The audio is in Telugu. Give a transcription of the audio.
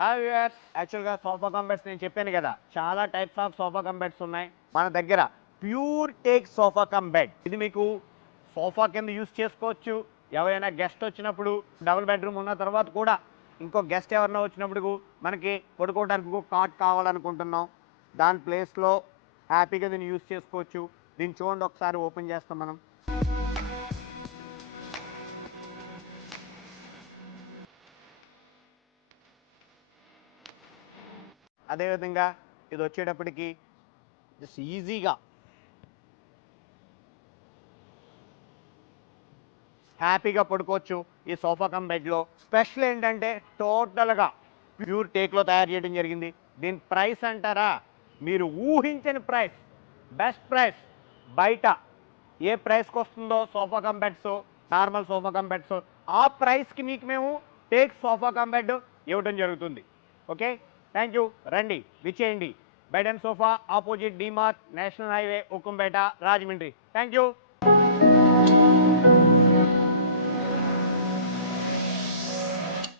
హాయ్ వ్యూయర్స్, యాక్చువల్గా సోఫా కంబెడ్స్ నేను చెప్పాను కదా, చాలా టైప్స్ ఆఫ్ సోఫా కంబెడ్స్ ఉన్నాయి మన దగ్గర. ప్యూర్ టేక్ సోఫా కంబెడ్, ఇది మీకు సోఫా కింద యూస్ చేసుకోవచ్చు. ఎవరైనా గెస్ట్ వచ్చినప్పుడు, డబుల్ బెడ్రూమ్ ఉన్న తర్వాత కూడా ఇంకో గెస్ట్ ఎవరైనా వచ్చినప్పుడు మనకి పడుకోవడానికి ఒక కాట్ కావాలనుకుంటున్నాం, దాని ప్లేస్లో హ్యాపీగా దీన్ని యూస్ చేసుకోవచ్చు. దీన్ని చూడండి, ఒకసారి ఓపెన్ చేస్తాం మనం. అదేవిధంగా ఇది వచ్చేటప్పటికి జస్ట్ ఈజీగా హ్యాపీగా పడుకోవచ్చు ఈ సోఫా కమ్ బెడ్లో. స్పెషల్ ఏంటంటే టోటల్గా ప్యూర్ టేక్లో తయారు చేయడం జరిగింది. దీని ప్రైస్ అంటారా, మీరు ఊహించని ప్రైస్, బెస్ట్ ప్రైస్. బయట ఏ ప్రైస్కి వస్తుందో sofa cum beds, normal sofa cum beds, ఆ ప్రైస్కి మీకు మేము టేక్ సోఫా కమ్ బెడ్ ఇవ్వడం జరుగుతుంది. Okay, thank you. రండి, విచ్చేయండి. Bed and sofa, opposite DMart, national highway, Ukkumpeta, Rajahmundry. Thank you.